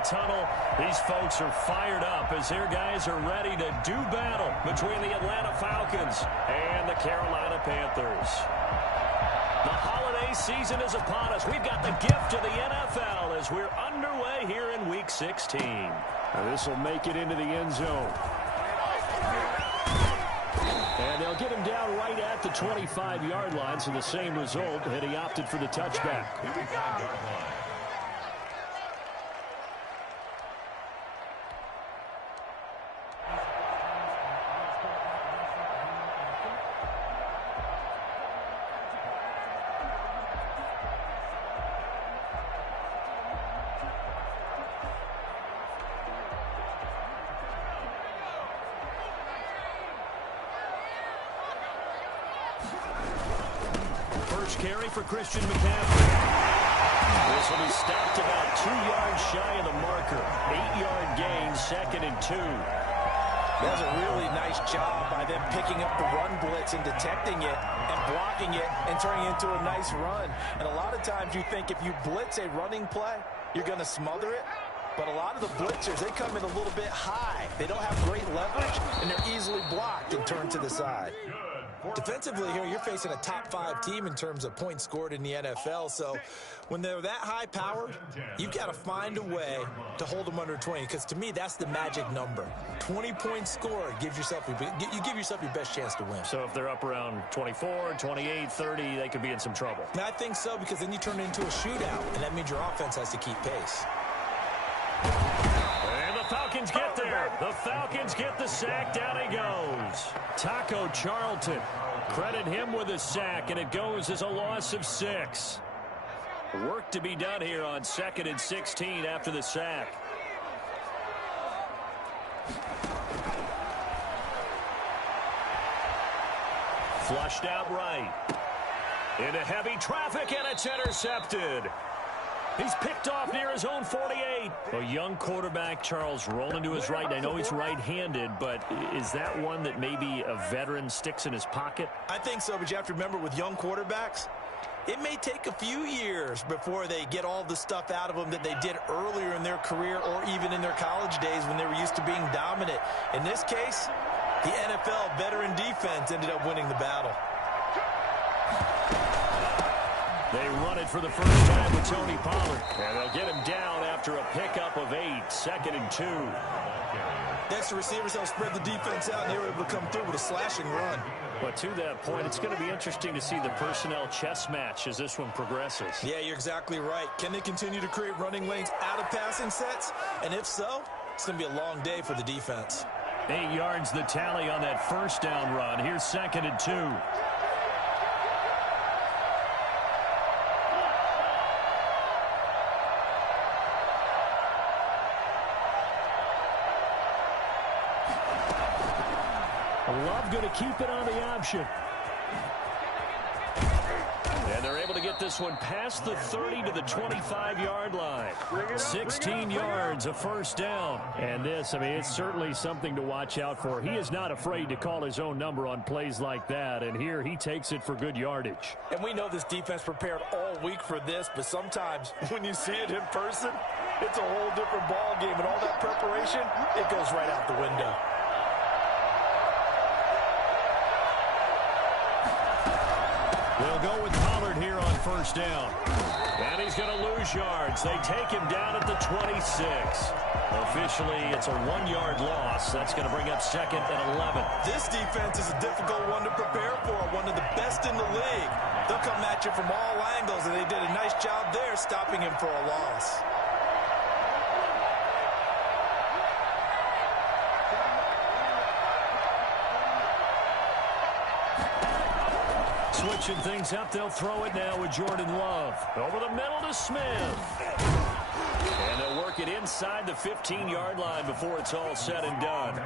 the tunnel. These folks are fired up as their guys are ready to do battle between the Atlanta Falcons and the Carolina Panthers. The holiday season is upon us. We've got the gift of the NFL as we're underway here in Week 16. Now this will make it into the end zone. And they'll get him down right at the 25-yard line, so the same result, and he opted for the touchback. Carry for Christian McCaffrey. This will be stopped about 2 yards shy of the marker. 8-yard gain, 2nd and 2. That was a really nice job by them picking up the run blitz and detecting it and blocking it and turning it into a nice run. And a lot of times you think if you blitz a running play, you're going to smother it. But a lot of the blitzers, they come in a little bit high. They don't have great leverage, and they're easily blocked and turned to the side. Defensively here, you're facing a top-5 team in terms of points scored in the NFL. So when they're that high-powered, you've got to find a way to hold them under 20. Because to me, that's the magic number. 20 points scored gives yourself you give yourself your best chance to win. So if they're up around 24, 28, 30, they could be in some trouble. And I think so, because then you turn it into a shootout, and that means your offense has to keep pace. And the Falcons get there. The Falcons get the sack. Down he goes. Taco Charlton. Credit him with a sack, and it goes as a loss of 6. Work to be done here on 2nd and 16 after the sack. Flushed out right. Into heavy traffic, and it's intercepted. He's picked off near his own 48. A young quarterback, Charles, rolling to his right. I know he's right-handed, but is that one that maybe a veteran sticks in his pocket? I think so, but you have to remember with young quarterbacks, it may take a few years before they get all the stuff out of them that they did earlier in their career or even in their college days when they were used to being dominant. In this case, the NFL veteran defense ended up winning the battle. They run it for the first time with Tony Pollard. And they'll get him down after a pickup of 8. 2nd and 2. That's the receivers help spread the defense out, and they were able to come through with a slashing run. But to that point, it's going to be interesting to see the personnel chess match as this one progresses. Yeah, you're exactly right. Can they continue to create running lanes out of passing sets? And if so, it's going to be a long day for the defense. 8 yards the tally on that first down run. Here's 2nd and 2. Love going to keep it on the option. And they're able to get this one past the 30 to the 25-yard line. 16 yards, a first down. And this, I mean, it's certainly something to watch out for. He is not afraid to call his own number on plays like that, and here he takes it for good yardage. And we know this defense prepared all week for this, but sometimes when you see it in person, it's a whole different ball game, and all that preparation, it goes right out the window. They'll go with Pollard here on first down. And he's going to lose yards. They take him down at the 26. Officially, it's a 1-yard loss. That's going to bring up 2nd and 11. This defense is a difficult one to prepare for, one of the best in the league. They'll come at you from all angles, and they did a nice job there stopping him for a loss. Switching things up, they'll throw it now with Jordan Love. Over the middle to Smith. And they'll work it inside the 15-yard line before it's all said and done.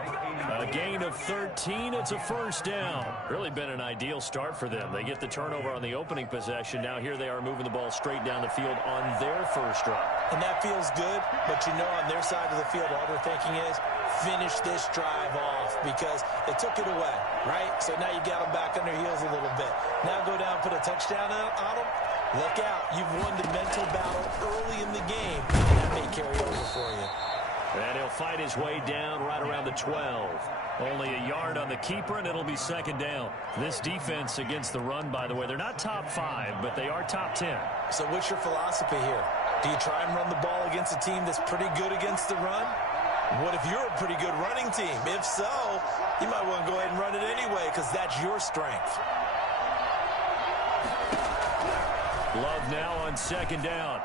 A gain of 13, it's a first down. Really been an ideal start for them. They get the turnover on the opening possession. Now here they are moving the ball straight down the field on their first drive. And that feels good, but you know on their side of the field, all they're thinking is, finish this drive off because they took it away, right? So now you got them back on their heels a little bit. Now go down, put a touchdown on them. Look out. You've won the mental battle early in the game, and that may carry over for you. And he'll fight his way down right around the 12. Only a yard on the keeper, and it'll be second down. This defense against the run, by the way, they're not top 5, but they are top 10. So what's your philosophy here? Do you try and run the ball against a team that's pretty good against the run? What if you're a pretty good running team? If so, you might want to go ahead and run it anyway because that's your strength. Love now on second down.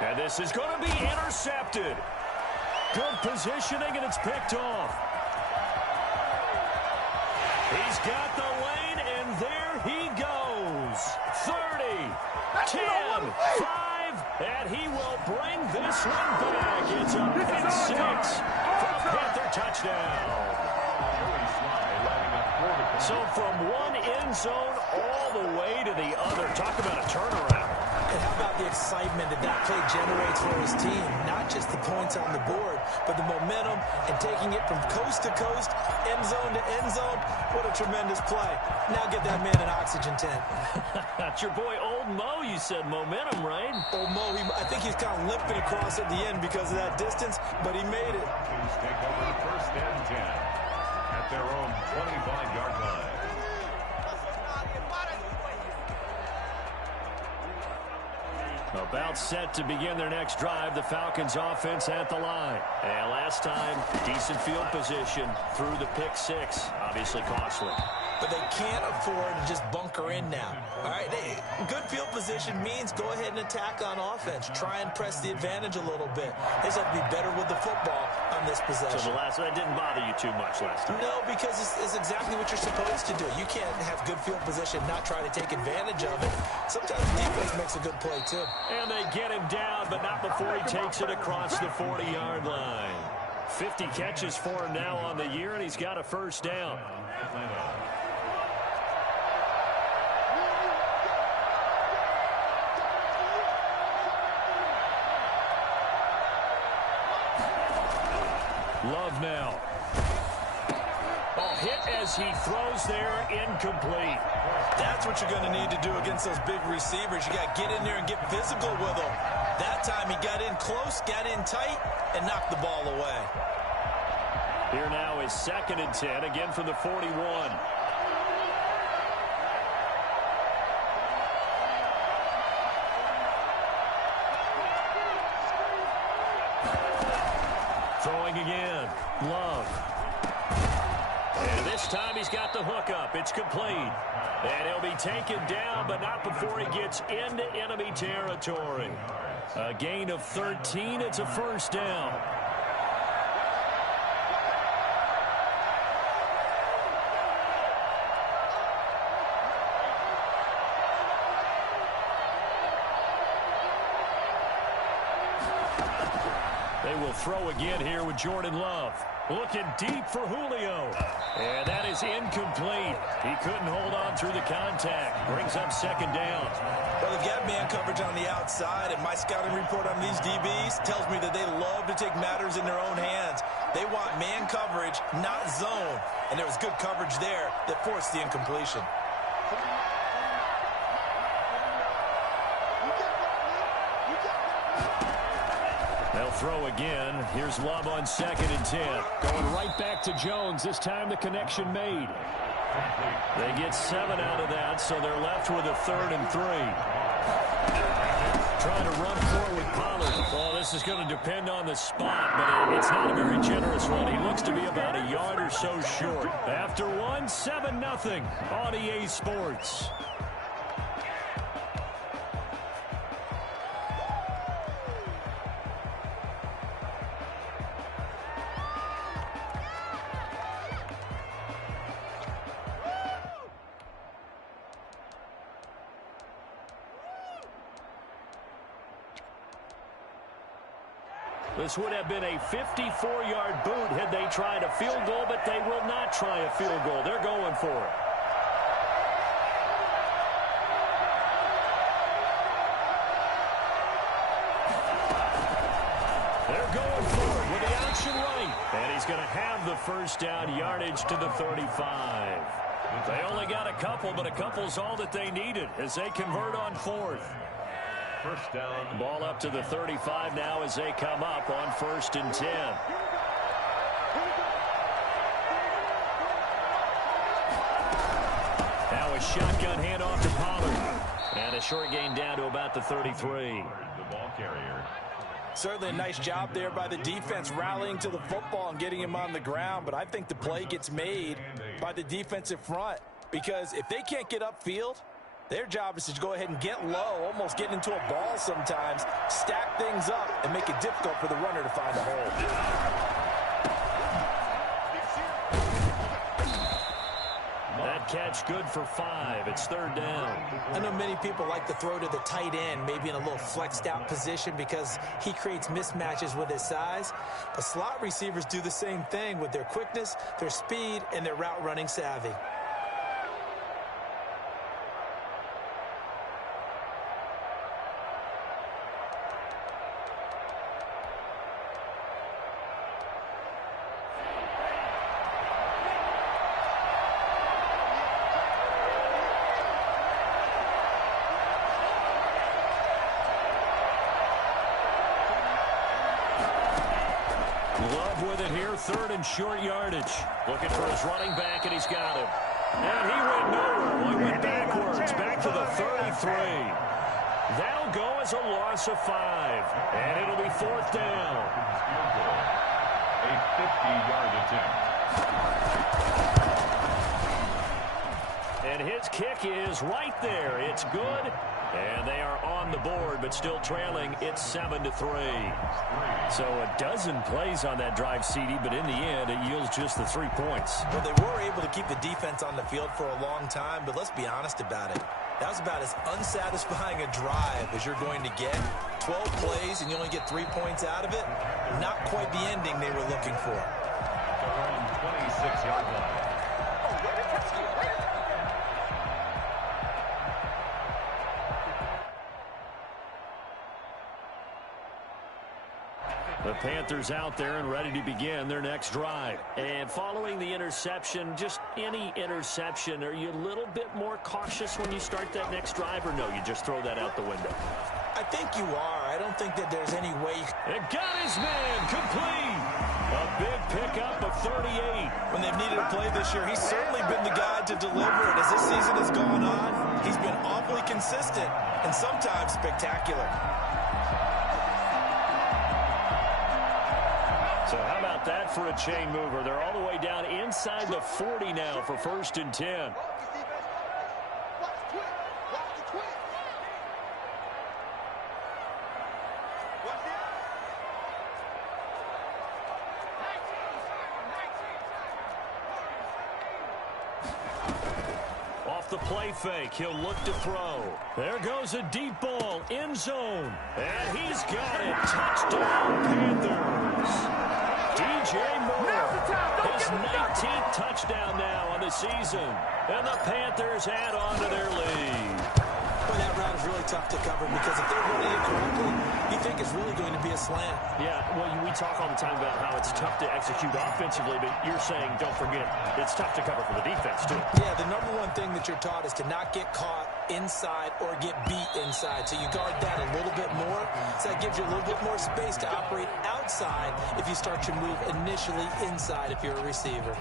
And this is going to be intercepted. Good positioning, and it's picked off. He's got the lane, and there he goes. 30, 10, 5, and he will bring this one back. It's a pick 6 for a Panther touchdown. So from one end zone all the way to the other. Talk about a turnaround. And how about the excitement that that play generates for his team? Not just the points on the board, but the momentum and taking it from coast to coast, end zone to end zone. What a tremendous play. Now get that man an oxygen tent. That's your boy Old Mo. You said momentum, right? Old Mo, I think he's kind of limping across at the end because of that distance, but he made it. Take over the first and 10 at their own 25-yard line. About set to begin their next drive, the Falcons offense at the line. And last time, decent field position through the pick 6. Obviously costly. But they can't afford to just bunker in now. All right, good field position means go ahead and attack on offense. Try and press the advantage a little bit. They just have to be better with the football on this possession. So that didn't bother you too much last time? No, because it's exactly what you're supposed to do. You can't have good field position, not try to take advantage of it. Sometimes the defense makes a good play, too. And they get him down, but not before he takes it across the 40-yard line. 50 catches for him now on the year, and he's got a first down. Love now. Oh, hit as he throws there, incomplete. That's what you're going to need to do against those big receivers. You got to get in there and get physical with them. That time he got in close, got in tight, and knocked the ball away. Here now is second and 10, again from the 41. Throwing again. Love. And this time he's got the hookup. It's complete. And he'll be taken down, but not before he gets into enemy territory. A gain of 13. It's a first down. They will throw again here with Jordan Love. Looking deep for Julio. And that is incomplete. He couldn't hold on through the contact. Brings up second down. Well, they've got man coverage on the outside, and my scouting report on these DBs tells me that they love to take matters in their own hands. They want man coverage, not zone. And there was good coverage there that forced the incompletion. They'll throw again. Here's Love on second and 10. Going right back to Jones. This time the connection made. They get 7 out of that, so they're left with a 3rd and 3. Trying to run forward with Pollard. Well, this is going to depend on the spot, but it's not a very generous one. He looks to be about a yard or so short. After one, 7-0 on EA Sports. This would have been a 54-yard boot had they tried a field goal, but they will not try a field goal. They're going for it. They're going for it with the option right. And he's going to have the first down, yardage to the 35. They only got a couple, but a couple's all that they needed as they convert on 4th. First down. Ball up to the 35 now as they come up on 1st and 10. Now a shotgun handoff to Pollard. And a short gain down to about the 33. The ball carrier. Certainly a nice job there by the defense rallying to the football and getting him on the ground. But I think the play gets made by the defensive front. Because if they can't get upfield, their job is to go ahead and get low, almost get into a ball sometimes, stack things up, and make it difficult for the runner to find a hole. That catch good for 5. It's 3rd down. I know many people like to throw to the tight end, maybe in a little flexed out position because he creates mismatches with his size. But slot receivers do the same thing with their quickness, their speed, and their route running savvy. Love with it here, 3rd and short yardage. Looking for his running back, and he's got him. And he went nowhere. Well, he went backwards, back to the 33. That'll go as a loss of 5. And it'll be 4th down. A 50-yard attempt. And his kick is right there. It's good. And they are on the board, but still trailing. It's 7-3. So a dozen plays on that drive, CD, but in the end, it yields just the 3 points. Well, they were able to keep the defense on the field for a long time, but let's be honest about it. That was about as unsatisfying a drive as you're going to get. 12 plays, and you only get 3 points out of it. Not quite the ending they were looking for. Their own 26-yard line. The Panthers out there and ready to begin their next drive. And following the interception, just any interception, are you a little bit more cautious when you start that next drive, or no, you just throw that out the window? I think you are. I don't think that there's any way. It got his man complete. A big pickup of 38. When they've needed a play this year, he's certainly been the guy to deliver it. As this season has gone on, he's been awfully consistent and sometimes spectacular. So how about that for a chain mover? They're all the way down inside the 40 now for 1st and 10. Off the play fake, he'll look to throw. There goes a deep ball, end zone. And he's got it. Touchdown, Panthers. DJ Moore, his 19th touchdown now on the season. And the Panthers add on to their lead. Boy, that route is really tough to cover because if they're running it correctly, you think it's really going to be a slant. Yeah, well, we talk all the time about how it's tough to execute offensively, but you're saying, don't forget, it's tough to cover for the defense, too. Yeah, the number one thing that you're taught is to not get caught inside or get beat inside. So you guard that a little bit more. So that gives you a little bit more space to operate outside if you start your move initially inside if you're a receiver.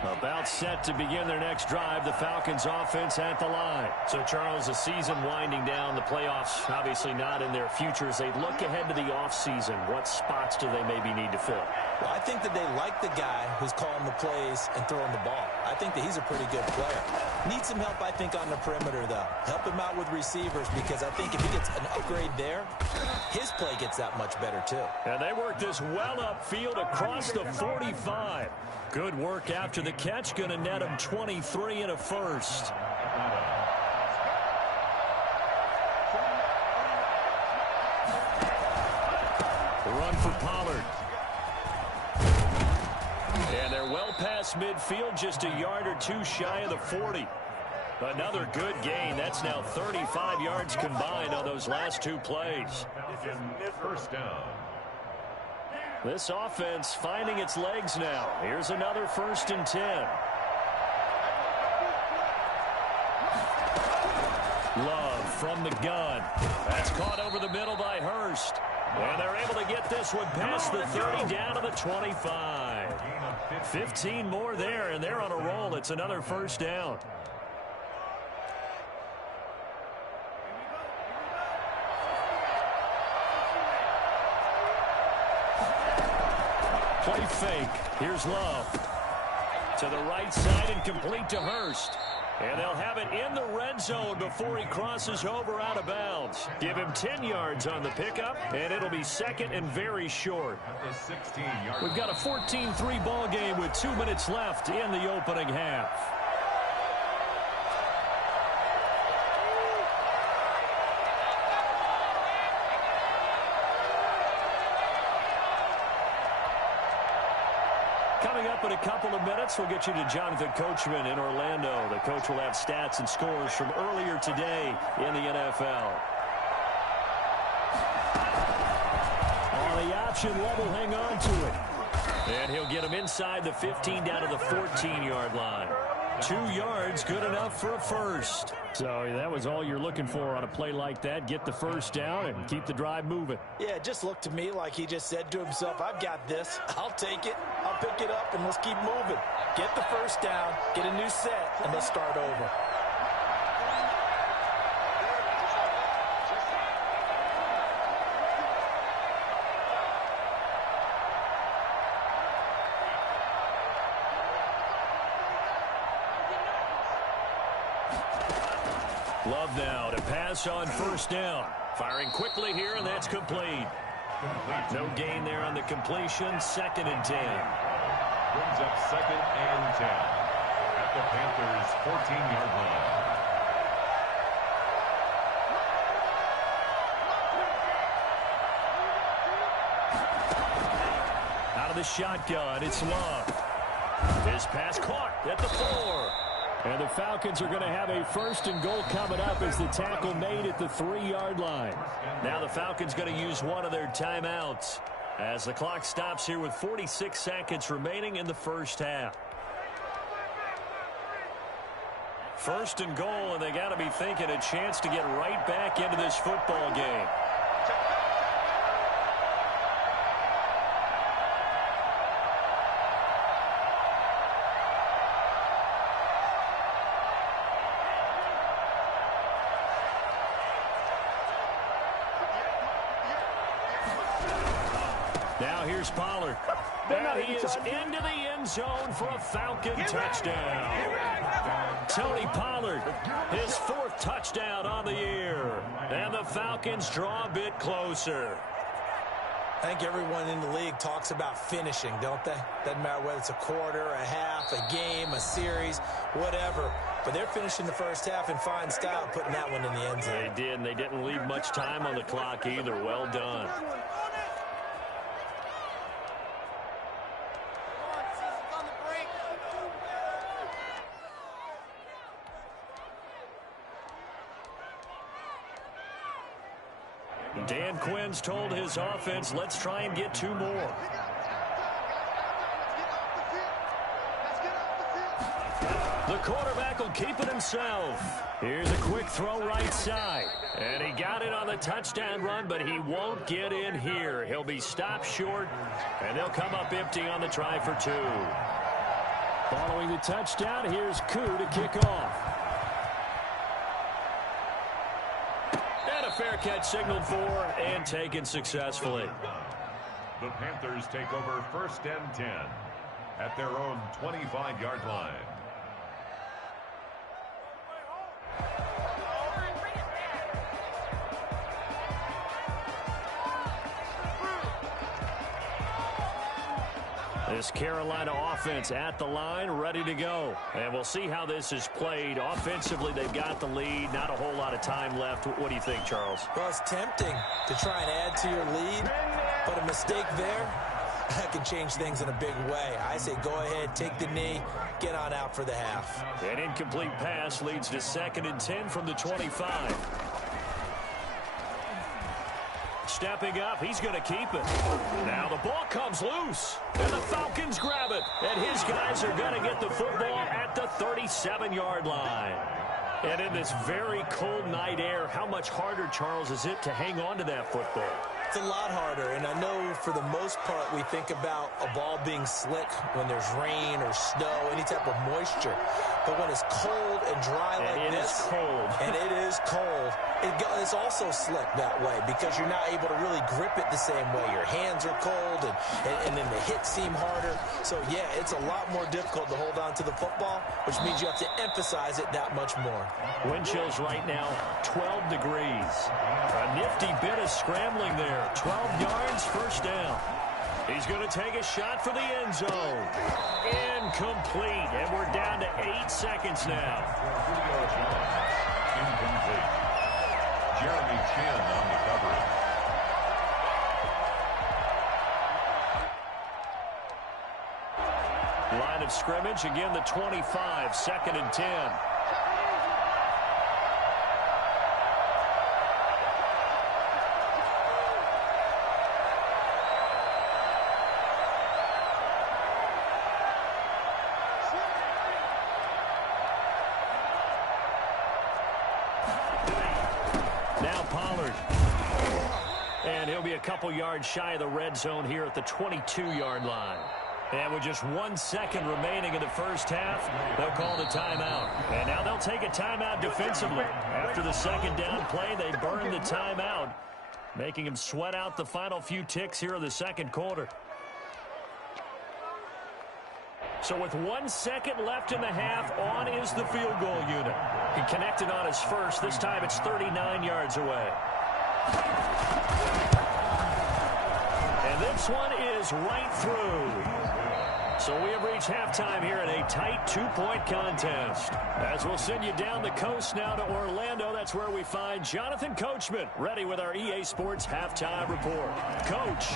About set to begin their next drive, the Falcons offense at the line. So, Charles, the season winding down, the playoffs obviously not in their future. As they look ahead to the offseason, what spots do they maybe need to fill? Well, I think that they like the guy who's calling the plays and throwing the ball. I think that he's a pretty good player. Needs some help, I think, on the perimeter, though. Help him out with receivers because I think if he gets an upgrade there, his play gets that much better, too. And they work this well upfield across the 45. Good work after the catch. Going to net him 23 and a first. The run for Pollard. And they're well past midfield, just a yard or two shy of the 40. Another good gain. That's now 35 yards combined on those last 2 plays. First down. This offense finding its legs now. Here's another 1st and 10. Love from the gun. That's caught over the middle by Hurst. And they're able to get this one past the 30 down to the 25. 15 more there, and they're on a roll. It's another first down. Play fake. Here's Love. To the right side and complete to Hurst. And they'll have it in the red zone before he crosses over out of bounds. Give him 10 yards on the pickup, and it'll be second and very short. We've got a 14-3 ball game with 2 minutes left in the opening half. Coming up in a couple of minutes, we'll get you to Jonathan Coachman in Orlando. The coach will have stats and scores from earlier today in the NFL. On the option, Love will hang on to it. And he'll get him inside the 15 down to the 14-yard line. 2 yards, good enough for a first. So that was all you're looking for on a play like that. Get the first down and keep the drive moving. Yeah, it just looked to me like he just said to himself, I've got this. I'll take it. I'll pick it up, and let's keep moving. Get the first down, get a new set, and let's start over. Love now to pass on first down. Firing quickly here, and that's complete. No gain there on the completion. 2nd and 10. Brings up 2nd and 10 at the Panthers' 14-yard line. Out of the shotgun, it's Love. His pass caught at the 4. And the Falcons are going to have a 1st and goal coming up as the tackle made at the 3-yard line. Now the Falcons going to use one of their timeouts as the clock stops here with 46 seconds remaining in the first half. 1st and goal, and they got to be thinking a chance to get right back into this football game. Now here's Pollard. And he is into the end zone for a Falcon touchdown. Tony Pollard, his 4th touchdown on the year. And the Falcons draw a bit closer. I think everyone in the league talks about finishing, don't they? Doesn't matter whether it's a quarter, a half, a game, a series, whatever. But they're finishing the first half in fine style, putting that one in the end zone. They did, and they didn't leave much time on the clock either. Well done. Dan Quinn's told his offense, let's try and get 2 more. The quarterback will keep it himself. Here's a quick throw right side. And he got it on the touchdown run, but he won't get in here. He'll be stopped short, and they'll come up empty on the try for 2. Following the touchdown, here's Koo to kick off. Fair catch signaled for and taken successfully. The Panthers take over 1st and 10 at their own 25-yard line. This Carolina offense at the line, ready to go. And we'll see how this is played. Offensively, they've got the lead. Not a whole lot of time left. What do you think, Charles? Well, it's tempting to try and add to your lead, but a mistake there, that can change things in a big way. I say go ahead, take the knee, get on out for the half. An incomplete pass leads to 2nd and 10 from the 25. Stepping up, he's going to keep it. Now the ball comes loose, and the Falcons grab it. And his guys are going to get the football at the 37-yard line. And in this very cold night air, how much harder, Charles, is it to hang on to that football? It's a lot harder, and I know for the most part we think about a ball being slick when there's rain or snow, any type of moisture. But when it's cold and dry like this, and it is cold, it's also slick that way because you're not able to really grip it the same way. Your hands are cold, and then the hits seem harder. So, yeah, it's a lot more difficult to hold on to the football, which means you have to emphasize it that much more. Wind chills right now, 12 degrees. A nifty bit of scrambling there. 12 yards, first down. He's going to take a shot for the end zone. Incomplete, and we're down to 8 seconds now. Incomplete. Jeremy Chin on the coverage. Line of scrimmage, again the 25, 2nd and 10. A couple yards shy of the red zone here at the 22-yard line. And with just 1 second remaining in the first half, they'll call the timeout. And now they'll take a timeout defensively. After the second down play, they burn the timeout, making them sweat out the final few ticks here in the second quarter. So with 1 second left in the half, on is the field goal unit. He connected on his first. This time it's 39 yards away. This one is right through. So we have reached halftime here in a tight 2-point contest. As we'll send you down the coast now to Orlando, that's where we find Jonathan Coachman, ready with our EA Sports halftime report. Coach.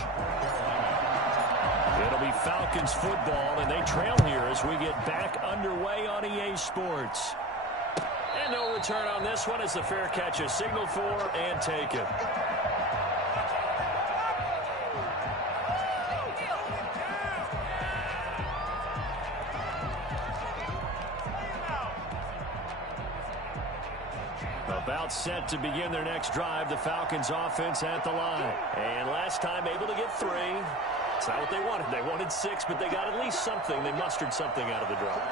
It'll be Falcons football, and they trail here as we get back underway on EA Sports. And no return on this one as the fair catch is signaled for and taken. About set to begin their next drive, the Falcons offense at the line. And last time able to get 3. It's not what they wanted. They wanted 6, but they got at least something. They mustered something out of the drive.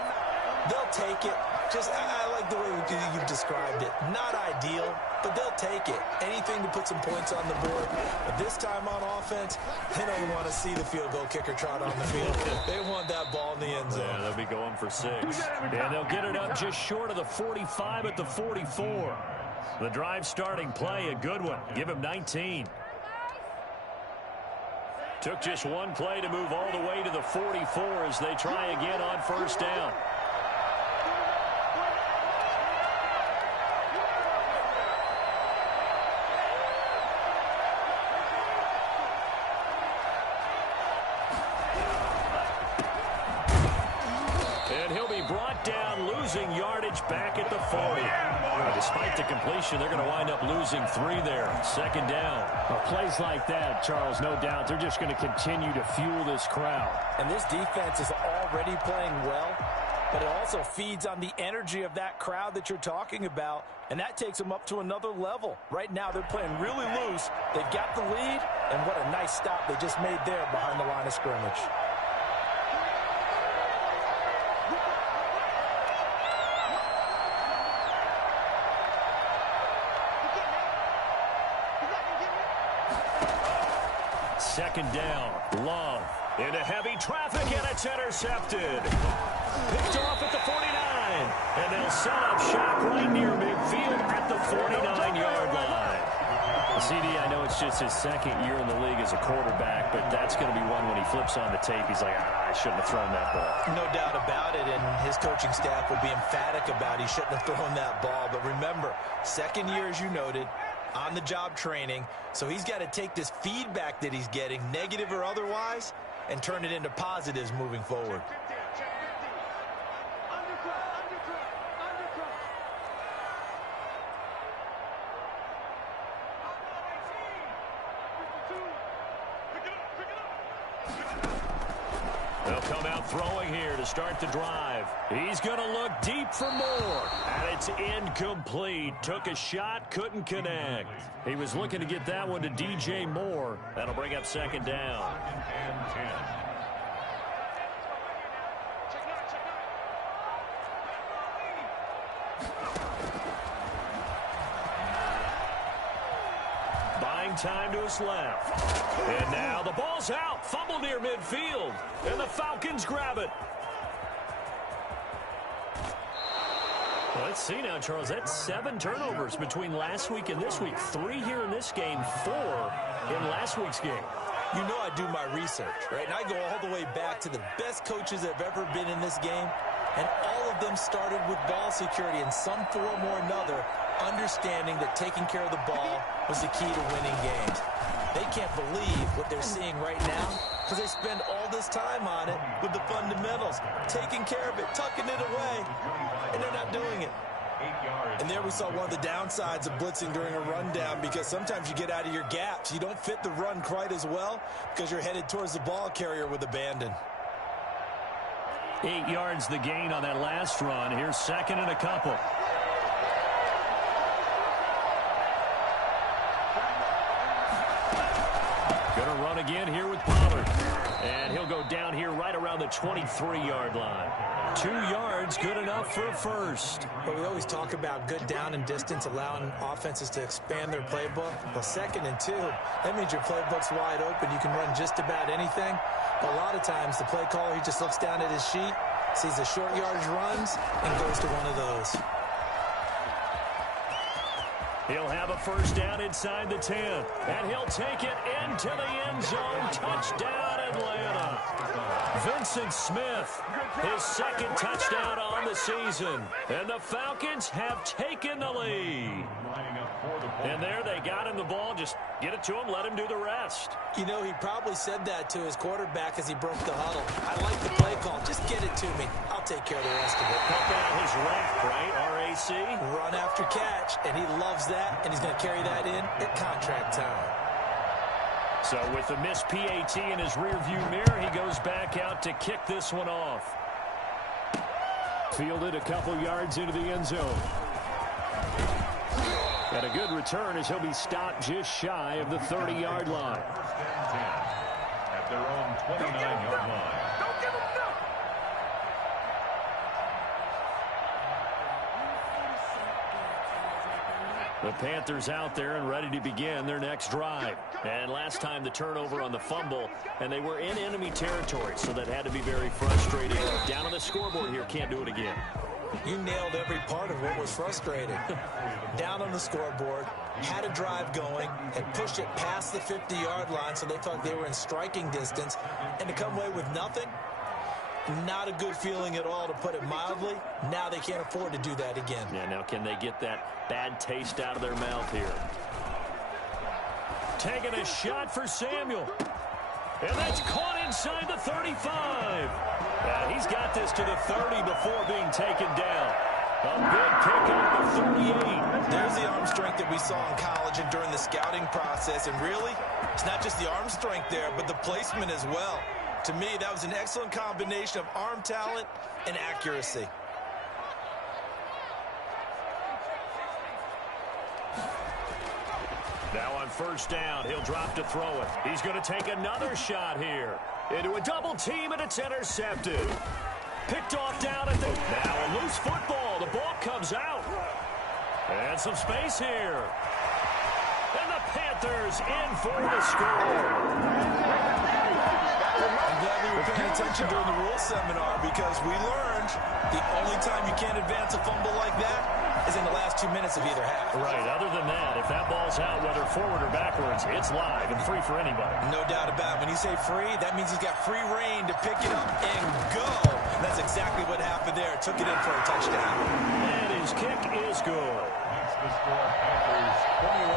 They'll take it. I like the way you've described it. Not ideal, but they'll take it. Anything to put some points on the board. But this time on offense, they don't want to see the field goal kicker trot on the field. They want that ball in the end zone. Yeah, they'll be going for 6. And they'll get it up just short of the 45 at the 44. The drive starting play, a good one. Give him 19. Took just one play to move all the way to the 44 as they try again on first down. And he'll be brought down, losing yardage back at the 40. Despite the completion, they're going to wind up losing 3 there. Second down. Plays like that, Charles, no doubt, they're just going to continue to fuel this crowd. And this defense is already playing well, but it also feeds on the energy of that crowd that you're talking about, and that takes them up to another level. Right now, they're playing really loose. They've got the lead, and what a nice stop they just made there behind the line of scrimmage. Second down, Love into heavy traffic, and it's intercepted. Picked off at the 49, and they'll set up shop right near midfield at the 49-yard line. CD, I know it's just his second year in the league as a quarterback, but that's going to be one when he flips on the tape. He's like, I shouldn't have thrown that ball. No doubt about it, and his coaching staff will be emphatic about he shouldn't have thrown that ball. But remember, second year, as you noted, on-the-job training, so he's got to take this feedback that he's getting, negative or otherwise, and turn it into positives moving forward. They'll come out throwing here to start the drive. He's going to look deep for more. And it's incomplete. Took a shot, couldn't connect. He was looking to get that one to DJ Moore. That'll bring up second down. And 10. Buying time to his left. And now the ball's out. Fumble near midfield. And the Falcons grab it. Well, let's see now, Charles. That's 7 turnovers between last week and this week. 3 here in this game, 4 in last week's game. You know I do my research, right? And I go all the way back to the best coaches that have ever been in this game. And all of them started with ball security in some form or another, understanding that taking care of the ball was the key to winning games. They can't believe what they're seeing right now because they spend all this time on it with the fundamentals, taking care of it, tucking it away, and they're not doing it. And there we saw one of the downsides of blitzing during a rundown, because sometimes you get out of your gaps. You don't fit the run quite as well because you're headed towards the ball carrier with abandon. 8 yards the gain on that last run. Here's second and a couple. Going to run again here with Pollard. And he'll go down here right around the 23-yard line. 2 yards, good enough for a first. But we always talk about good down and distance, allowing offenses to expand their playbook. Well, 2nd and 2, that means your playbook's wide open. You can run just about anything. But a lot of times, the play caller, he just looks down at his sheet, sees the short yardage runs, and goes to one of those. He'll have a first down inside the 10. And he'll take it into the end zone. Touchdown, Atlanta. Vincent Smith, his 2nd touchdown on the season. And the Falcons have taken the lead. And there they got him the ball. Just get it to him, let him do the rest. You know, he probably said that to his quarterback as he broke the huddle. I like the play call. Just get it to me. I'll take care of the rest of it. Pump out his RAC, right? R-A-C? Run after catch, and he loves that, and he's going to carry that in at contract time. So with the missed PAT in his rearview mirror, he goes back out to kick this one off. Fielded a couple yards into the end zone. And a good return as he'll be stopped just shy of the 30-yard line. First and 10 at their own 29-yard line. The Panthers out there and ready to begin their next drive. And last time the turnover on the fumble, and they were in enemy territory, so that had to be very frustrating. Down on the scoreboard here, can't do it again. You nailed every part of what was frustrating. Down on the scoreboard, had a drive going, and pushed it past the 50-yard line so they thought they were in striking distance, and to come away with nothing, not a good feeling at all, to put it mildly. Now they can't afford to do that again. Yeah, now can they get that bad taste out of their mouth here? Taking a shot for Samuel. And that's caught inside the 35. He's got this to the 30 before being taken down. A good pickup of 38. There's the arm strength that we saw in college and during the scouting process. And really, it's not just the arm strength there, but the placement as well. To me, that was an excellent combination of arm talent and accuracy. Now on first down, he'll drop to throw it. He's going to take another shot here. Into a double team, and it's intercepted. Picked off down at the... Now a loose football. The ball comes out. And some space here. And the Panthers in for the score. I'm glad we were paying attention during the rules seminar, because we learned the only time you can't advance a fumble like that is in the last 2 minutes of either half. Right. Other than that, if that ball's out, whether forward or backwards, it's live and free for anybody. No doubt about it. When you say free, that means he's got free reign to pick it up and go. And that's exactly what happened there. Took it in for a touchdown. And his kick is good. Makes the score Panthers 21,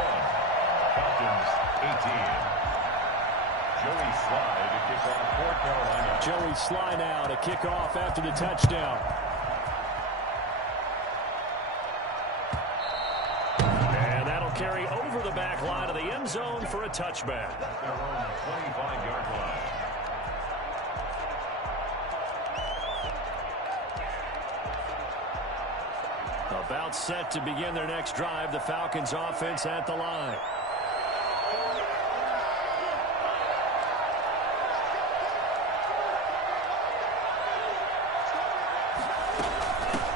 Falcons 18. Joey Sly to kick off for Carolina. Joey Sly now to kick off after the touchdown. And that'll carry over the back line of the end zone for a touchback. Their own 25-yard line. About set to begin their next drive. The Falcons offense at the line.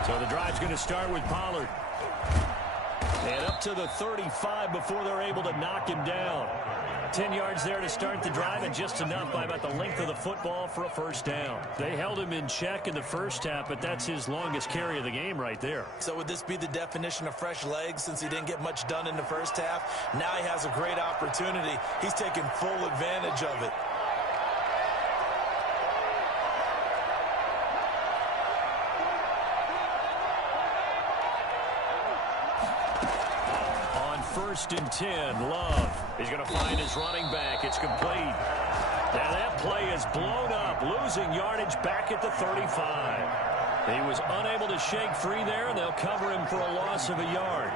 So the drive's going to start with Pollard. And up to the 35 before they're able to knock him down. 10 yards there to start the drive, and just enough by about the length of the football for a first down. They held him in check in the first half, but that's his longest carry of the game right there. So would this be the definition of fresh legs since he didn't get much done in the first half? Now he has a great opportunity. He's taking full advantage of it. First and 10, Love. He's going to find his running back. It's complete. Now that play is blown up, losing yardage back at the 35. He was unable to shake free there, and they'll cover him for a loss of a yard.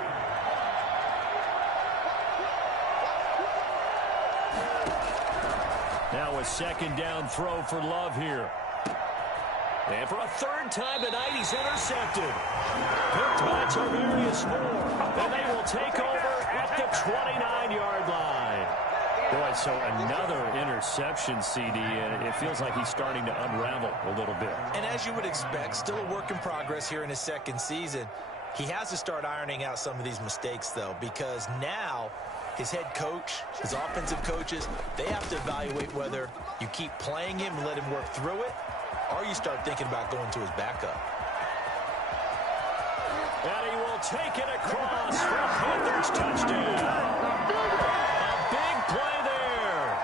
Now a second down throw for Love here. And for a third time tonight, he's intercepted. Picked by Tarvarius Moore. And they will take over at the 29-yard line. Boy, so another interception, CD, and it feels like he's starting to unravel a little bit. And as you would expect, still a work in progress here in his second season. He has to start ironing out some of these mistakes, though, because now his head coach, his offensive coaches, they have to evaluate whether you keep playing him and let him work through it, or you start thinking about going to his backup. And he will take it across for a Panthers touchdown. A big play there.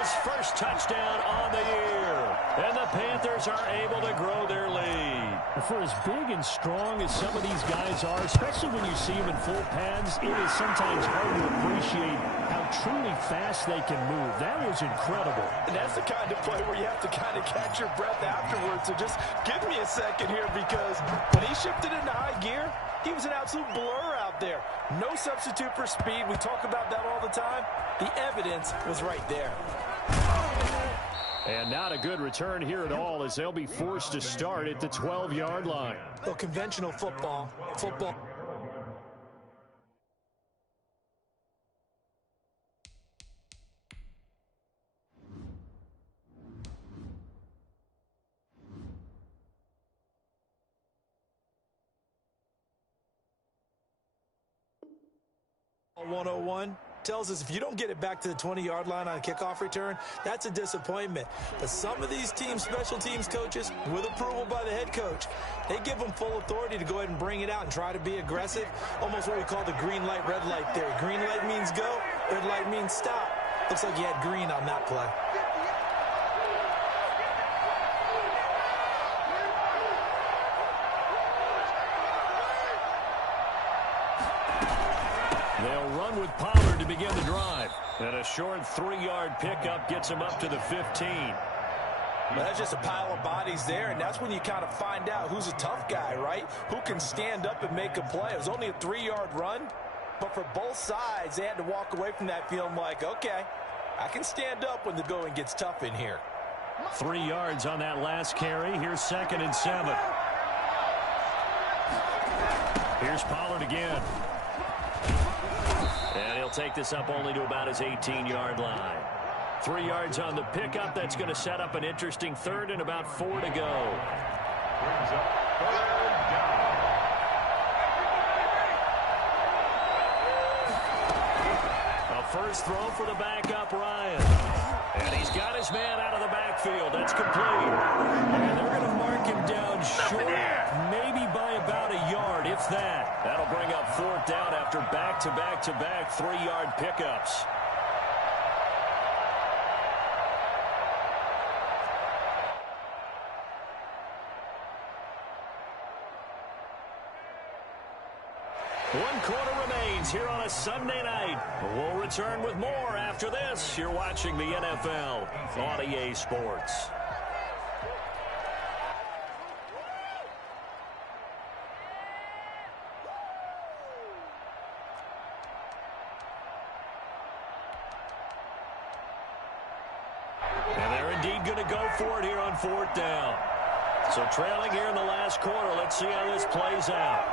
His first touchdown on the year. And the Panthers are able to grow their lead. For as big and strong as some of these guys are, especially when you see them in full pads, it is sometimes hard to appreciate how truly fast they can move. That was incredible. And that's the kind of play where you have to kind of catch your breath afterwards. So just give me a second here, because when he shifted into high gear, he was an absolute blur out there. No substitute for speed. We talk about that all the time. The evidence was right there. And not a good return here at all, as they'll be forced to start at the 12-yard line. Well, conventional football. .101 tells us if you don't get it back to the 20-yard line on a kickoff return, that's a disappointment. But some of these teams, special teams coaches, with approval by the head coach, they give them full authority to go ahead and bring it out and try to be aggressive, almost what we call the green light, red light theory. Green light means go, red light means stop. Looks like you had green on that play. They'll run with Pollard to begin the drive. And a short 3-yard pickup gets him up to the 15. Well, that's just a pile of bodies there, and that's when you kind of find out who's a tough guy, right? Who can stand up and make a play. It was only a 3-yard run, but for both sides, they had to walk away from that feeling like, okay, I can stand up when the going gets tough in here. 3 yards on that last carry. Here's 2nd and 7. Here's Pollard again. And he'll take this up only to about his 18-yard line. 3 yards on the pickup. That's going to set up an interesting third and about 4 to go. Brings up 3rd down. A first throw for the backup, Ryan. And he's got his man out of the backfield. That's complete. And they're going to mark him down short, maybe by about a yard, if that. That'll bring up 4th down after back-to-back-to-back 3-yard pickups. One quarter remains here on a Sunday night. We'll return with more after this. You're watching the NFL on EA Sports. And they're indeed going to go for it here on 4th down. So trailing here in the last quarter, let's see how this plays out.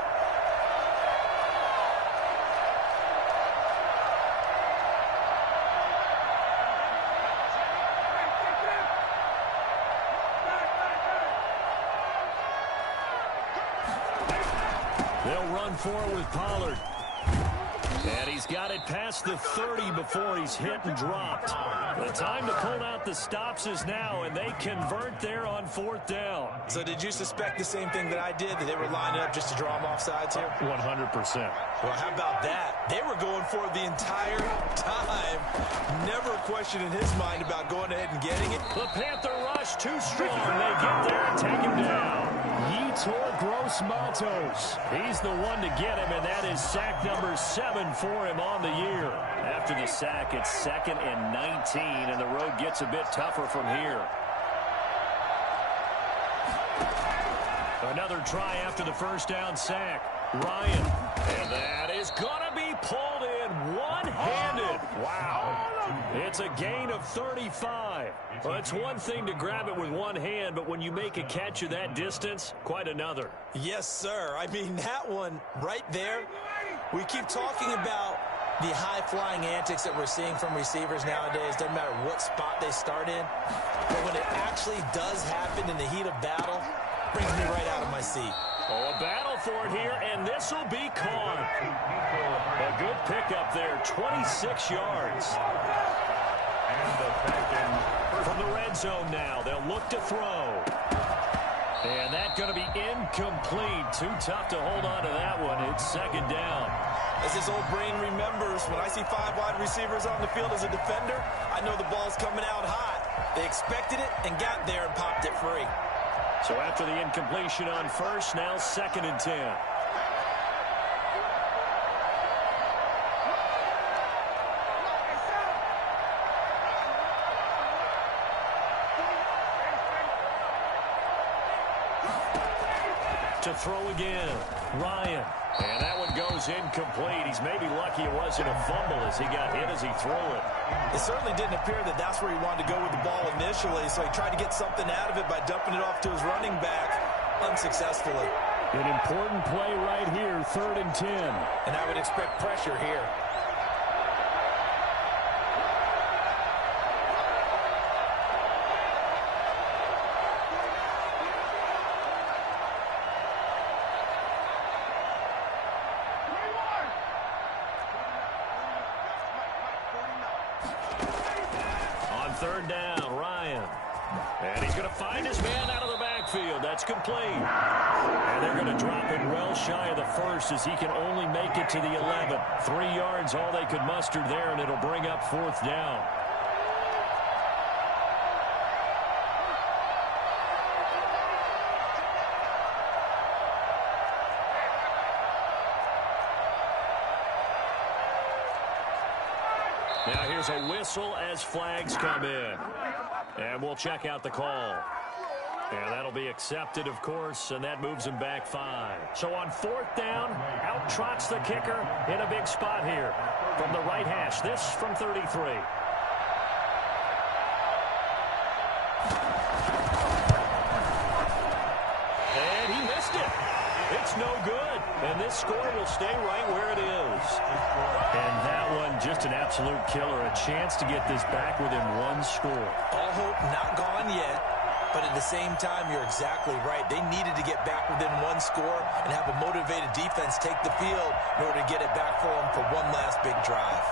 They'll run for it with Pollard. And he's got it past the 30 before he's hit and dropped. The time to pull out the stops is now, and they convert there on 4th down. So did you suspect the same thing that I did, that they were lining up just to draw them off sides here? 100%. Well, how about that? They were going for it the entire time. Never a question in his mind about going ahead and getting it. The Panther rush too strong. They get there and take him down. Yetur Gross-Matos. He's the one to get him, and that is sack number 7 for him on the year. After the sack, it's 2nd and 19, and the road gets a bit tougher from here. Another try after the first down sack. Ryan. And that is going to be pulled in one-handed. Wow. It's a gain of 35. Well, it's one thing to grab it with one hand, but when you make a catch of that distance, quite another. Yes, sir. I mean, that one right there, we keep talking about the high-flying antics that we're seeing from receivers nowadays. Doesn't matter what spot they start in. But when it actually does happen in the heat of battle, brings me right out of my seat. Oh, a battle for it here, and this will be caught. A good pickup there, 26 yards. From the red zone now, they'll look to throw. And that's going to be incomplete. Too tough to hold on to that one. It's 2nd down. As his old brain remembers, when I see 5 wide receivers on the field as a defender, I know the ball's coming out hot. They expected it and got there and popped it free. So after the incompletion on first, now 2nd and 10. To throw again, Ryan. And that one goes incomplete. He's maybe lucky it wasn't a fumble as he got hit as he threw it. It certainly didn't appear that that's where he wanted to go with the ball initially, so he tried to get something out of it by dumping it off to his running back unsuccessfully. An important play right here, 3rd and 10. And I would expect pressure here. On 3rd down, Ryan. And he's going to find his man out of the backfield. That's complete. And they're going to drop it well shy of the 1st as he can only make it to the 11. 3 yards, all they could muster there, and it'll bring up 4th down. Now here's a whistle as flags come in. And we'll check out the call. And that'll be accepted, of course, and that moves him back 5. So on 4th down, out trots the kicker in a big spot here from the right hash. This from 33. And he missed it. It's no good. And this score will stay right where it is. And that one, just an absolute killer. A chance to get this back within 1 score. All hope not gone yet. But at the same time, you're exactly right. They needed to get back within 1 score and have a motivated defense take the field in order to get it back for them for one last big drive.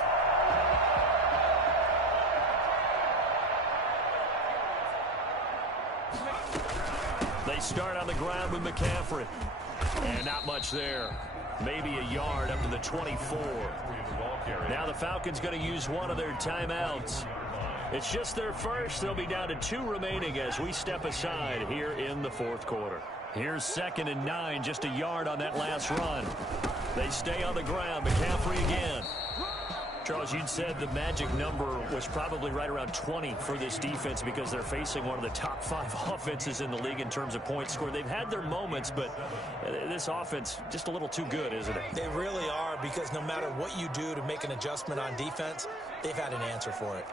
They start on the ground with McCaffrey. And not much there. Maybe a yard up to the 24. Now the Falcons going to use one of their timeouts. It's just their first. They'll be down to 2 remaining as we step aside here in the 4th quarter. Here's 2nd and 9, just a yard on that last run. They stay on the ground. McCaffrey again. Charles, you'd said the magic number was probably right around 20 for this defense because they're facing one of the top 5 offenses in the league in terms of points scored. They've had their moments, but this offense just a little too good, isn't it? They really are, because no matter what you do to make an adjustment on defense, they've had an answer for it.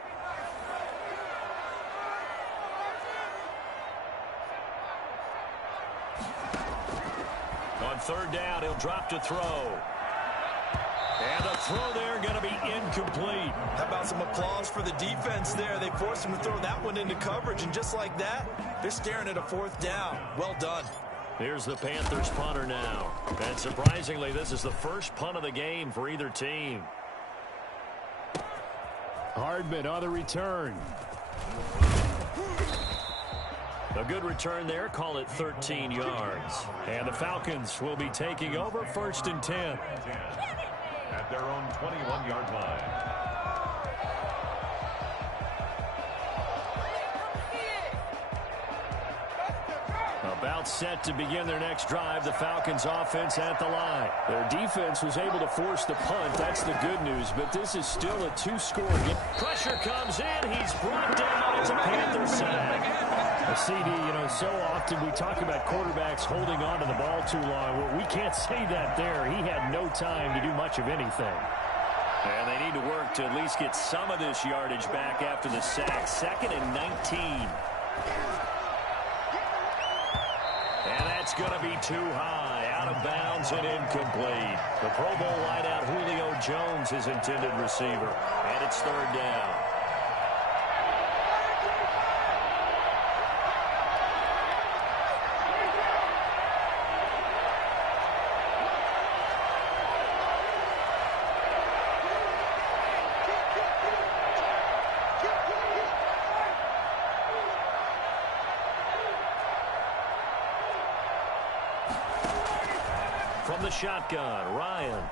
On 3rd down, he'll drop to throw. And the throw there going to be incomplete. How about some applause for the defense there? They forced him to throw that one into coverage, and just like that, they're staring at a 4th down. Well done. Here's the Panthers punter now. And surprisingly, this is the first punt of the game for either team. Hardman on the return. A good return there. Call it 13 yards. And the Falcons will be taking over 1st and 10. At their own 21-yard line. About set to begin their next drive, the Falcons offense at the line. Their defense was able to force the punt. That's the good news, but this is still a 2-score game. Pressure comes in. He's brought down. It's a Panther sack. A CD, so often we talk about quarterbacks holding on to the ball too long. Well, we can't say that there. He had no time to do much of anything. And they need to work to at least get some of this yardage back after the sack. 2nd and 19. And that's going to be too high, out of bounds and incomplete. The Pro Bowl wideout Julio Jones is intended receiver, and it's 3rd down. From the shotgun, Ryan.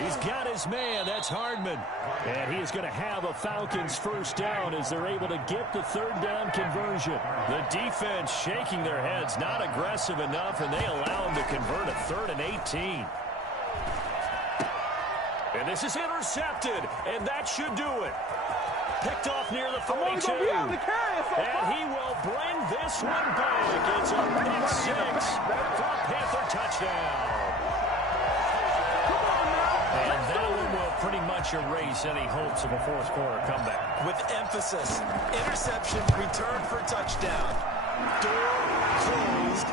He's got his man. That's Hardman. And he is going to have a Falcons 1st down as they're able to get the 3rd down conversion. The defense shaking their heads, not aggressive enough, and they allow him to convert a 3rd and 18. And this is intercepted, and that should do it. Picked off near the 42. And he will bring this one back. It's a pick 6 for a Panther touchdown. And that one will pretty much erase any hopes of a 4th-quarter comeback. With emphasis, interception, return for touchdown. Door closed,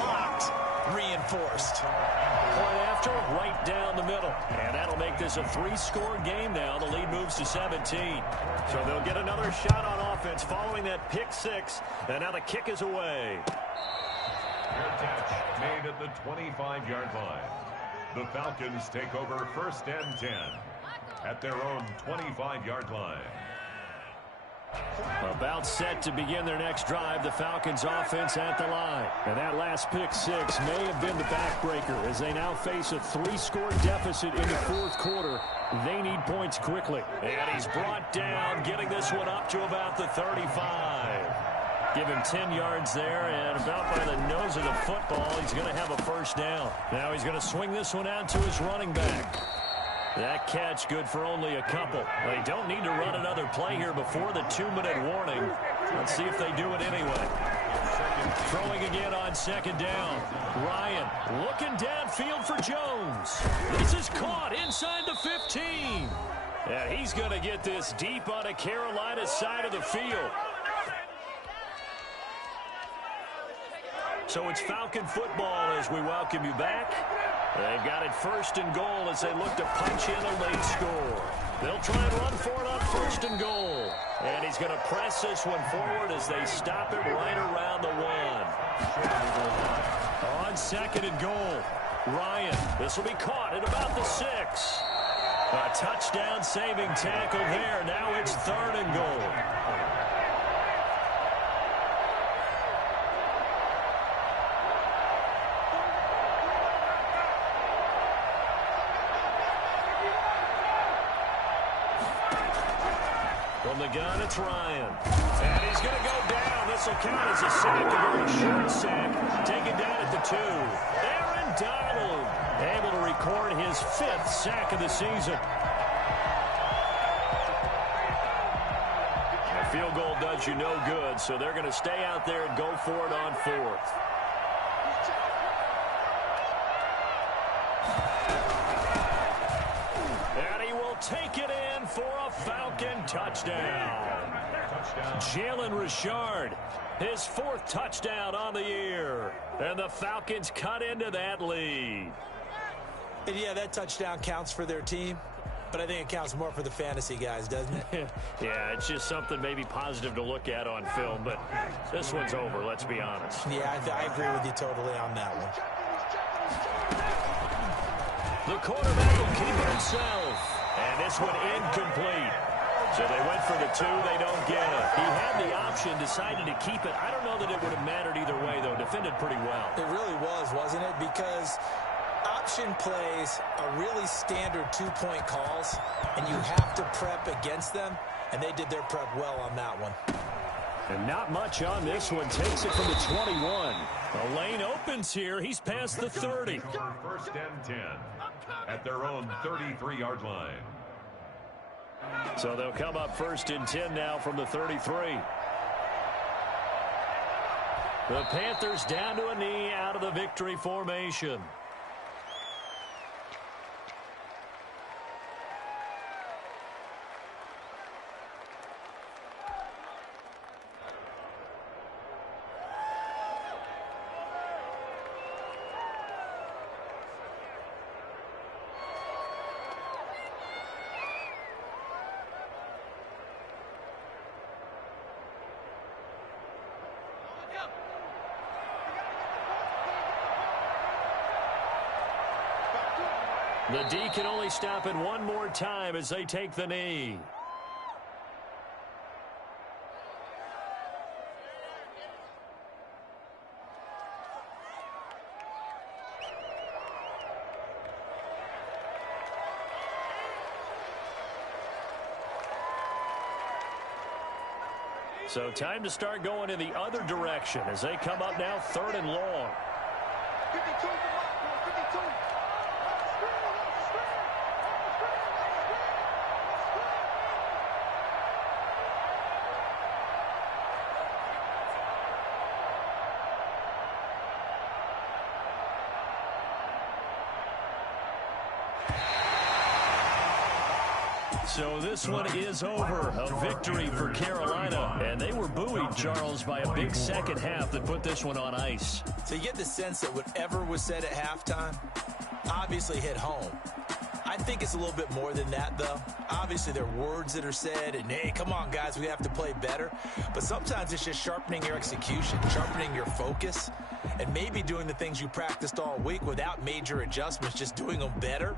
locked, reinforced. Point after, right down the middle. And that'll make this a 3-score game now. The lead moves to 17. So they'll get another shot on offense following that pick 6. And now the kick is away. Fair catch made at the 25-yard line. The Falcons take over 1st and 10 at their own 25-yard line. About set to begin their next drive, the Falcons offense at the line. And that last pick 6 may have been the backbreaker as they now face a 3-score deficit in the 4th quarter. They need points quickly. And he's brought down, getting this one up to about the 35. Give him 10 yards there, and about by the nose of the football, he's going to have a 1st down. Now he's going to swing this one out to his running back. That catch good for only a couple. They don't need to run another play here before the 2-minute warning. Let's see if they do it anyway. Throwing again on 2nd down. Ryan looking downfield for Jones. This is caught inside the 15. And he's going to get this deep on a Carolina side of the field. So it's Falcon football as we welcome you back. They've got it 1st and goal as they look to punch in a late score. They'll try and run for it on 1st and goal. And he's going to press this one forward as they stop it right around the 1. On 2nd and goal, Ryan. This will be caught at about the 6. A touchdown saving tackle there. Now it's 3rd and goal. From the gun, it's Ryan. And he's going to go down. This will count as a sack, a very short sack. Taken down at the 2. Aaron Donald able to record his 5th sack of the season. A field goal does you no good, so they're going to stay out there and go for it on 4th. And he will take it in for a Falcon touchdown. Jalen Richard, his 4th touchdown on the year. And the Falcons cut into that lead. And yeah, that touchdown counts for their team. But I think it counts more for the fantasy guys, doesn't it? Yeah, it's just something maybe positive to look at on film, but this one's over, let's be honest. Yeah, I agree with you totally on that one. The quarterback will keep it himself. And this one incomplete. So they went for the 2, they don't get it. He had the option, decided to keep it. I don't know that it would have mattered either way, though. Defended pretty well. It really was, wasn't it? Because option plays are really standard 2-point calls, and you have to prep against them, and they did their prep well on that one. And not much on this one. Takes it from the 21. The lane opens here. He's past the 30. First and 10 at their own 33-yard line. So they'll come up first and 10 now from the 33. The Panthers down to a knee out of the victory formation. The D can only stop it one more time as they take the knee. So time to start going in the other direction as they come up now 3rd and long. 52. So this one is over. A victory for Carolina. And they were buoyed, Charles, by a big second half that put this one on ice. So you get the sense that whatever was said at halftime obviously hit home. I think it's a little bit more than that, though. Obviously, there are words that are said, and, hey, come on, guys, we have to play better. But sometimes it's just sharpening your execution, sharpening your focus, and maybe doing the things you practiced all week without major adjustments, just doing them better.